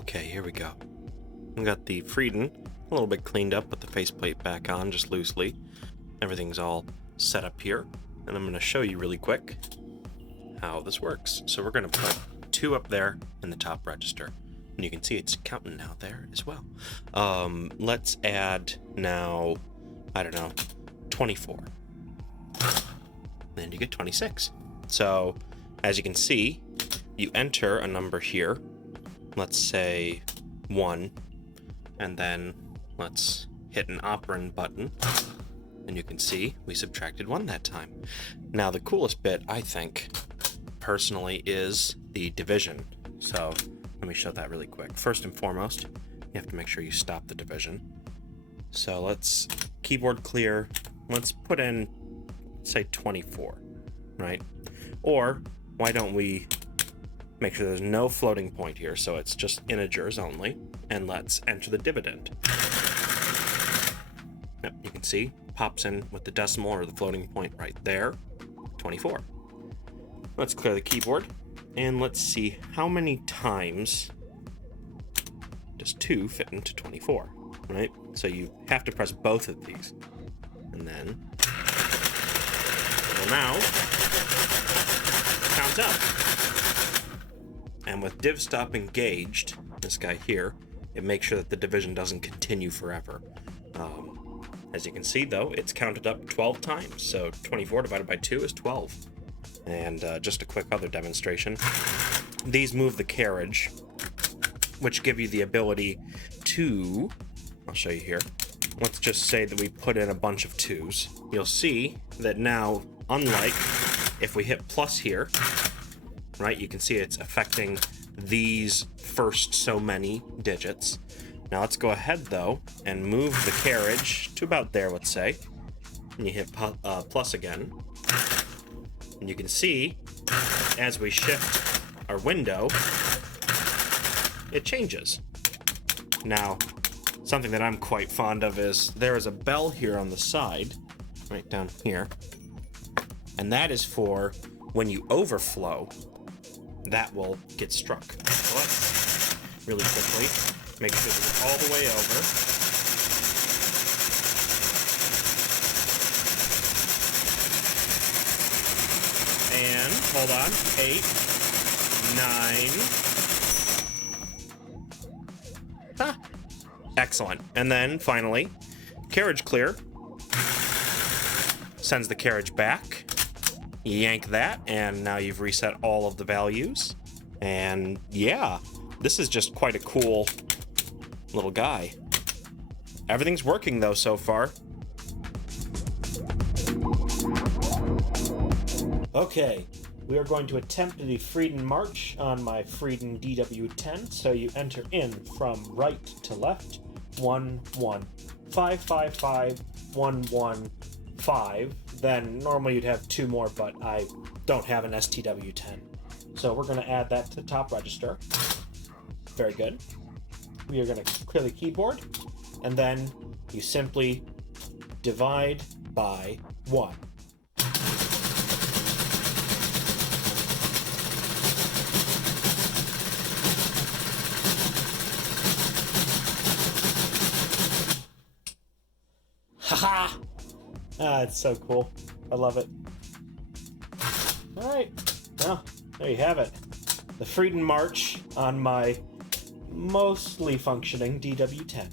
Okay, here we go. I've got the Friden a little bit cleaned up with the faceplate back on just loosely. Everything's all set up here, and I'm going to show you really quick how this works. So we're going to put 2 up there in the top register, and you can see it's counting out there as well. Let's add now, I don't know, 24. Then you get 26. So as you can see, you enter a number here, let's say 1, and then let's hit an operand button, and you can see we subtracted 1 that time. Now the coolest bit, I think, personally, is the division. So let me show that really quick. First and foremost, you have to make sure you stop the division. So let's keyboard clear. Let's put in, say, 24, right? Or why don't we make sure there's no floating point here, so it's just integers only, and let's enter the dividend. Yep, you can see, pops in with the decimal or the floating point right there, 24. Let's clear the keyboard, and let's see how many times does 2 fit into 24, right? So you have to press both of these, and then it will now count up. And with div stop engaged, this guy here, it makes sure that the division doesn't continue forever. As you can see, though, it's counted up 12 times, so 24 divided by 2 is 12. And just a quick other demonstration. These move the carriage, which give you the ability to, I'll show you here. Let's just say that we put in a bunch of 2s. You'll see that now, unlike if we hit plus here, right, you can see it's affecting these first so many digits. Now let's go ahead, though, and move the carriage to about there, let's say. And you hit plus again. And you can see, as we shift our window, it changes. Now, something that I'm quite fond of is there is a bell here on the side, right down here. And that is for when you overflow, that will get struck. So let's really quickly make sure that it's all the way over. And hold on, 8, 9. Ah, excellent. And then finally, carriage clear. Sends the carriage back. Yank that, and now you've reset all of the values. And yeah, this is just quite a cool little guy. Everything's working though so far. Okay, we are going to attempt the Friden march on my Friden DW10. So you enter in from right to left, 1 1 5 5 5 1 1 5. Then normally you'd have 2 more, but I don't have an STW10. So we're going to add that to the top register. Very good. We are going to clear the keyboard, and then you simply divide by 1. Haha! Ah, it's so cool. I love it. Alright, well, there you have it. The Friden March on my mostly functioning DW10.